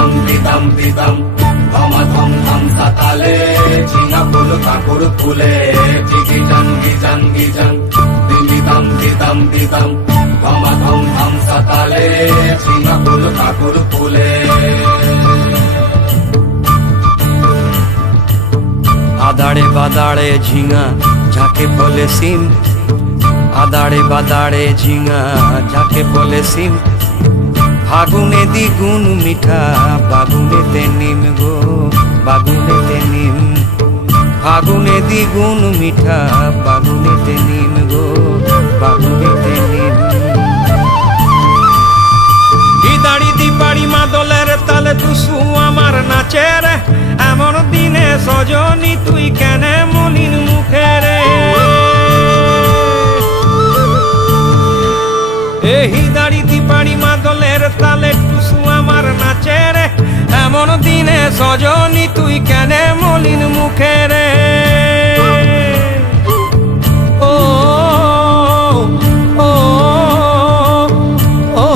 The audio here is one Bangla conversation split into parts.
দিতাম দিতাম দিতাম ধমা ধম ধম সাতালে ঝিঙা ফুল কাকুর ফুলে গিজান গিজান গিজান দিতাম দিতাম দিতাম ধমা ধম ধম সাতালে ঝিঙা ফুল কাকুর ফুলে। আদাড়ে বাদাড়ে ঝিঙা যাকে বলে সিম, আদাড়ে বাদাড়ে ঝিঙা যাকে বলে সিম, ফাগুনে দ্বিগুণ মিঠা বাগুনেতে নিম গো বাগুনেতে নিম, ফাগুনে দ্বিগুণ মিঠা বাগুনেতে নিম গো বাগুনেতে নিম। দিদাড়ি দিপাড়ি মাদলের তালে টুসু আমার নাচের, এমন দিনে সজনী তুই কেনে মলিন মুখের। এই দাড়ি দিপাড়ি মাদলের তালে টুসু আমার নাচের, এমন দিনে সজনী তুই কেনে মলিন মুখের। ও ও ও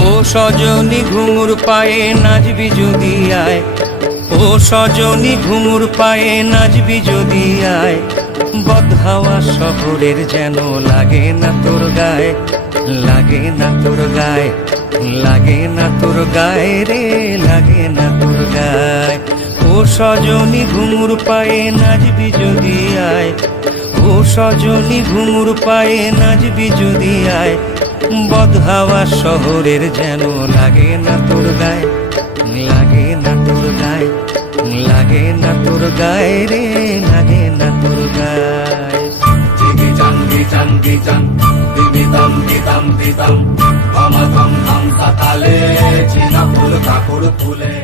ও সজনী ঘুঙুর পায়ে নাচবি যদি আয়, ও সজনী ঘুঙুর পায়ে নাচবি যদি আয়, বদহাওয়া শহরের যেন লাগে না তোর গায়ে, লাগে না তোর গায়ে, লাগে না তোর গায়ে রে, লাগে না তোর গায়ে। ও সজনী ঘুঙুর পায়ে নাচবি যদি আয়, ও সজনী ঘুঙুর পায়ে নাচবি যদি আয়, বদহাওয়া শহরের যেন লাগে না তোর গায়ে, লাগে না তোর গায়ে, লাগে না তোর গায়ে রে, লাগে না তোর গায়ে। গিজান গিজান গিজান দিতাম দিতাম দিতাম ধমা ধম ধম সাতালে ঝিঙা ফুল কাকুর ফুলে।